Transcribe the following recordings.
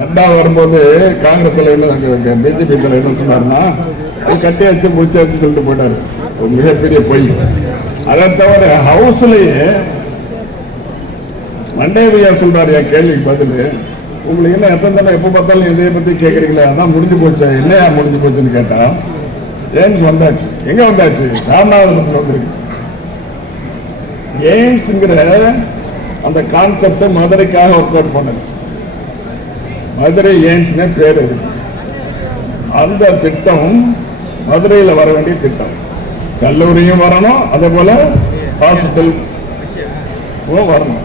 நட்டா வரும்போது காங்கிரஸ்ல என்ன பிஜேபி என்ன சொன்னாருன்னா அது கட்டியாச்சு முடிச்சாச்சு சொல்லிட்டு போயிட்டாரு. ஒரு மிகப்பெரிய பொய். அதை தவிர ஹவுஸ்லயே மண்டேவியா சொல்றாரு என் கேள்விக்கு பதில், உங்களுக்கு என்ன எத்தனை தடவை எப்ப பார்த்தாலும் இதைய பத்தி கேட்கறீங்களா, அதான் முடிஞ்சு போச்சு, என்னையா முடிஞ்சு போச்சுன்னு கேட்டா எய்ம்ஸ் வந்தாச்சு. எங்க வந்தாச்சு? ராமநாதபுரத்தில் வந்திருக்கு. எய்ம்ஸ்ங்கிற அந்த கான்செப்ட் மதுரைக்காக ஒர்க் அவுட் பண்ணது. மதுரை எய்ம்ஸ்னே பேர் இருக்கு. அந்த திட்டம் மதுரையில் வர வேண்டிய திட்டம். கல்லூரியும் வரணும், அதே போல ஹாஸ்பிட்டல் வரணும்.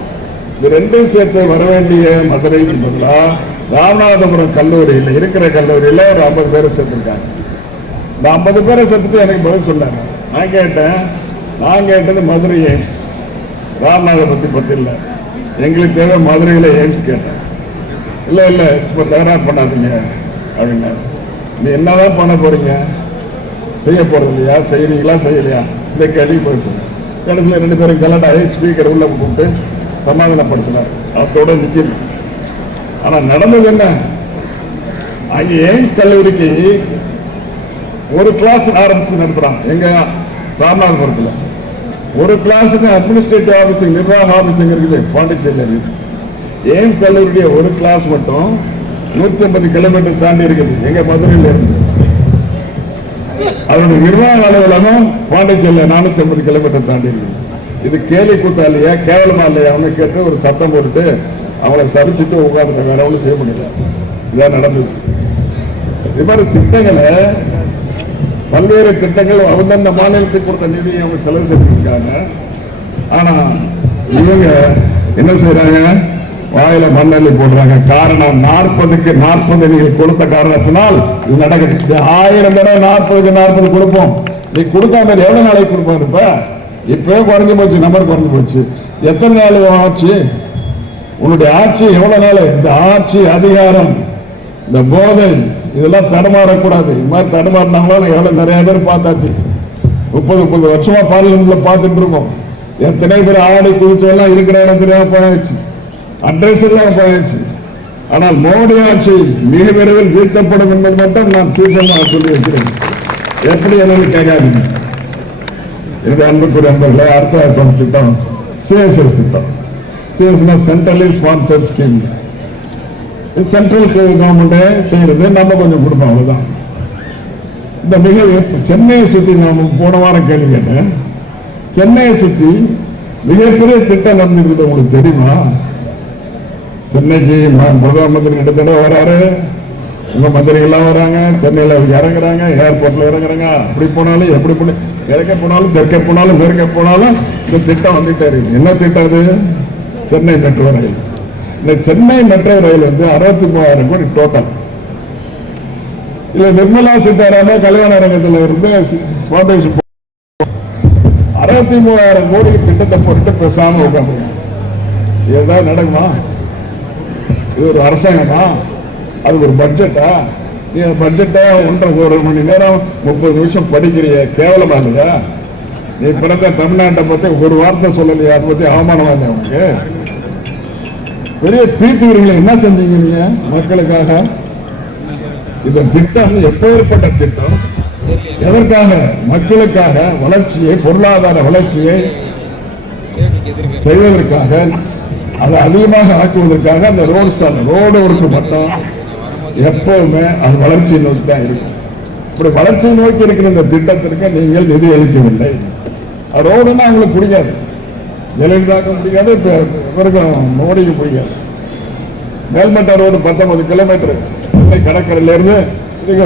இது ரெண்டும் சேர்த்து வர வேண்டிய மதுரைக்கு பதிலா ராமநாதபுரம் கல்லூரியில் இருக்கிற கல்லூரியில் ஒரு 50 பேரை சேர்த்துருக்காங்க. இந்த 50 பேரை சேர்த்துட்டு எனக்கு பதில் சொன்னாங்க. நான் கேட்டது மதுரை எய்ம்ஸ், ராமநாதபுரத்தை பற்றி இல்லை. எங்களுக்கு தேவை மதுரையில் எய்ம்ஸ் கேட்டேன். இல்லை இப்போ தகராறு பண்ணாதீங்க அப்படின்னா, நீ என்னதான் பண்ண போறீங்க, செய்ய போறது இல்லையா, செய்யறீங்களா செய்யலையா, இந்த கேள்வி போய் சொன்னேன். கடைசியில் 2 பேரும் கலண்டாகி ஸ்பீக்கர் உள்ள கூப்பிட்டு சமாதானப்படுத்தினார். அதோட நிற்கிறது. ஆனால் நடந்தது என்ன, அங்கே எய்ம்ஸ் கல்லூரிக்கு ஒரு கிளாஸ் ஆரம்பிச்சு நடத்துறாங்க. எங்க ராமநாதபுரத்தில் ஒரு கிளாஸுக்கு அட்மினிஸ்ட்ரேட்டிவ் ஆஃபீஸிங், நிர்வாக ஆஃபீஸிங் இருக்குது, பாண்டிச்சேரியில் இருக்குது. எய்ம்ஸ் கல்லூரியுடைய ஒரு கிளாஸ் மட்டும் 150 கிலோமீட்டர் தாண்டி இருக்குது, எங்க மதுரையில் இருந்து. அவருடைய நிர்வாக அலுவலகம் பாண்டிச்சேரியில் 450 கிலோமீட்டர் தாண்டி இருக்குது. இது கேலி கூத்தா இல்லையா, கேவலமா இல்லையா அவங்க கேட்டு ஒரு சத்தம் போட்டுட்டு அவங்களை சரிச்சுட்டு உட்காந்துட்டு வேற ஒன்றும் செய்ய முடியல. இதான் நடந்தது. இது மாதிரி திட்டங்களை, பல்வேறு திட்டங்கள் அந்தந்த மாநிலத்துக்கு கொடுத்த நிதியை அவங்க செலவு செஞ்சிருக்காங்க. ஆனா இவங்க என்ன செய்யறாங்க, வாயில மண்ணள்ளி போடுறாங்க. காரணம் 40க்கு 40 நீங்கள் கொடுத்த காரணத்தினால் இது நடக்குது. 1000 தடவை 40க்கு 40 கொடுப்போம். நீ கொடுக்காம எவ்வளவு நாளைக்கு கொடுப்போம்? இப்பவே குறைஞ்சு போச்சு, நம்பர் குறைஞ்சு போச்சு. எத்தனை நாள் ஆட்சி உன்னுடைய ஆட்சி? எவ்வளவு நாள்? இந்த ஆட்சி, அதிகாரம், இந்த போதை, இதெல்லாம் தடுமாறக்கூடாது. இது மாதிரி தடுமாறினாலும் எவ்வளவு நிறைய பேர் பார்த்தாச்சு. 30 வருஷமா பார்லிமெண்ட்ல பார்த்துட்டு இருக்கோம். எத்தனை பேர் ஆடி குதிச்செல்லாம் இருக்கிற இடத்துல போயாச்சு, அட்ரஸ் எல்லாம் போயாச்சு. ஆனால் மோடி ஆட்சி மிக விரைவில் வீழ்த்தப்படும் என்பது மட்டும் நான் சூசமாக சொல்லி வைக்கிறேன். எப்படி என்னன்னு கேட்காதீங்க. இது அன்புக்குரிய நண்பர்களே, அடுத்த வருஷம் திட்டம் சிஎஸ்எஸ் திட்டம். சிஎஸ்னா சென்ட்ரலி ஸ்பான்சர்ட் ஸ்கீம். இது சென்ட்ரல் கவர்மெண்டே செய்யறது, நம்ம கொஞ்சம் கொடுப்போம், அவ்வளவுதான். இந்த சென்னையை சுத்தி நாம போன வாரம் கேள்வி கேட்டேன். சென்னையை சுத்தி மிகப்பெரிய திட்டம் நடந்துருக்குது, உங்களுக்கு தெரியுமா? சென்னைக்கு பிரதம மந்திரி கிட்டத்தட்ட வராரு, உங்க மந்திரிகள்லாம் வராங்க, சென்னையில இறங்குறாங்க, ஏர்போர்ட்ல இறங்குறாங்க. அப்படி போனாலும் எப்படி இறக்க போனாலும், தெற்க போனாலும், மேற்க போனாலும் இந்த திட்டம் வந்துட்டே இருக்கு. என்ன திட்டம் அது? Chennai metro rail. இந்த சென்னை மெட்ரோ ரயில் 63,000 கோடி டோட்டல். இல்ல நிர்மலா சீதாராமன் கல்யாண அரங்கத்தில் இருந்து 63,000 கோடிக்கு திட்டத்தை போட்டு பேசாம உட்காந்து இதுதான் நடக்குமா? இது ஒரு அரசாங்கமா? அது ஒரு பட்ஜெட்டா? நீ பட்ஜெட்டை 1.5 மணி நேரம் 30 நிமிஷம் படிக்கிறிய, கேவலமா இல்லையா? நீ பிறந்த தமிழ்நாட்டை பத்தி ஒரு வார்த்தை சொல்லலையா? அதை பத்தி அவமானமா இல்லையா உனக்கு? பெரிய பீத்துக்கிறீங்களே, என்ன செஞ்சீங்க நீங்க மக்களுக்காக? இந்த திட்டம் எப்பேற்பட்ட திட்டம்? எதற்காக? மக்களுக்காக, வளர்ச்சியை, பொருளாதார வளர்ச்சியை செய்வதற்காக, அதை அதிகமாக ஆக்குவதற்காக. அந்த ரோடு ஒர்க்கு மட்டும் எப்பவுமே அது வளர்ச்சியை நோக்கி தான் இருக்கும். இப்படி வளர்ச்சியை நோக்கி இருக்கிற இந்த திட்டத்திற்கு நீங்கள் நிதி அளிக்கவில்லை. ரோடுன்னா அவங்களுக்கு பிடிக்காது, ஜெயலலிதாவுக்கும் பிடிக்காது, இவருக்கும் மோடிக்கும் பிடிக்காது. மேல்மட்ட ரோடு 19 கிலோமீட்டர் கடற்கரையில இருந்து இதுக்கு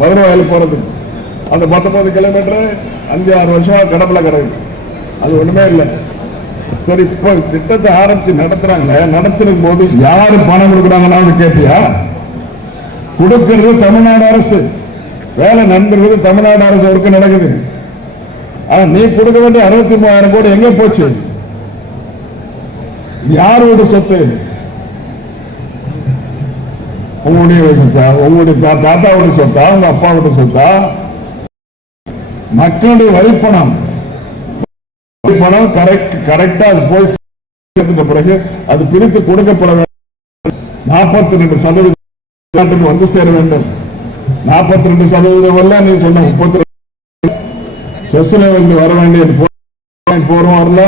மதுரை வயல் போறதுக்கு. அந்த 19 கிலோமீட்டர் 5-6 வருஷம் கடப்புல கிடக்குது, அது ஒண்ணுமே இல்லை. சரி, இப்ப திட்டத்தை ஆரம்பிச்சு நடத்துறாங்க. நடத்தும் போது யாரு பணம் கொடுக்குறாங்கன்னு கேட்டியா? கொடுக்கிறது தமிழ்நாடு அரசு, வேலை நடந்துருக்குது தமிழ்நாடு அரசு, ஒர்க்கு நடக்குது. ஆனா நீ கொடுக்க வேண்டிய 63,000 கோடி எங்க போச்சு? யாரோட சொத்து? உங்களுடைய சொத்தா? உங்களுடைய தாத்தாவோட சொத்தா? உங்க அப்பாவோட சொத்தா? மக்களுடைய வரிப்பணம். கரெக்டா அது போய் பிறகு அது பிரித்து கொடுக்கப்பட வேண்டும். 42% வந்து சேர வேண்டும். 42% நீ சொன்ன 32 செஸ்ல வந்து வர வேண்டியது 4 வரல.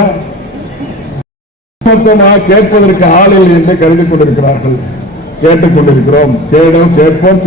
மொத்தமாக கேட்பதற்கு ஆள் இல்லை என்று கருதி கொண்டிருக்கிறார்கள். கேட்டுக் கொண்டிருக்கிறோம், கேட்போம்.